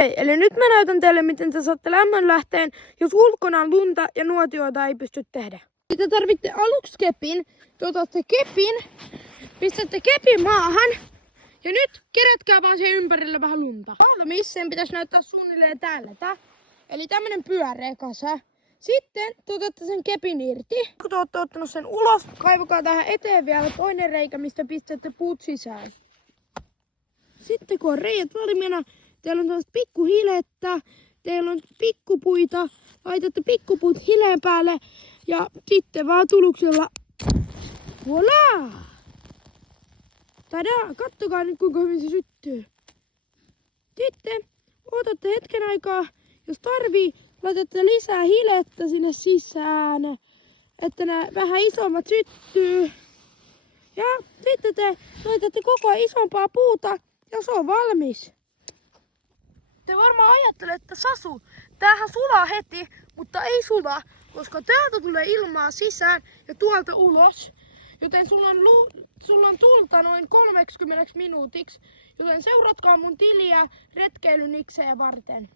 Eli nyt mä näytän teille, miten te saatte lämmönlähteen, jos ulkona on lunta ja nuotioita ei pysty tehdä. Te tarvitte aluksi kepin. Te otatte kepin, pistätte kepin maahan ja nyt kerätkää vaan sen ympärillä vähän lunta. Valmis, sen pitäisi näyttää suunnilleen täällä. Eli tämmönen pyöreä kasa. Sitten te otatte sen kepin irti. Kun te olette ottanut sen ulos, kaivakaa tähän eteen vielä toinen reikä, mistä pistätte puut sisään. Sitten kun on reijät valmiina, teillä on tällaista pikkuhilettä, teillä on pikkupuita, laitatte pikkupuut hileen päälle ja sitten vaan tuluksella, voilà! Tadaa, kattokaa nyt kuinka hyvin se syttyy. Sitten odotatte hetken aikaa, jos tarvii, laitatte lisää hilettä sinne sisään, että nämä vähän isommat syttyy. Ja sitten te laitatte koko ajan isompaa puuta ja se on valmis. Te varmaan ajattelette, että Sasu, tämähän sulaa heti, mutta ei sula, koska täältä tulee ilmaa sisään ja tuolta ulos. Joten sulla on tulta noin 30 minuutiksi, joten seuratkaa mun tiliä retkeilyniksejä varten.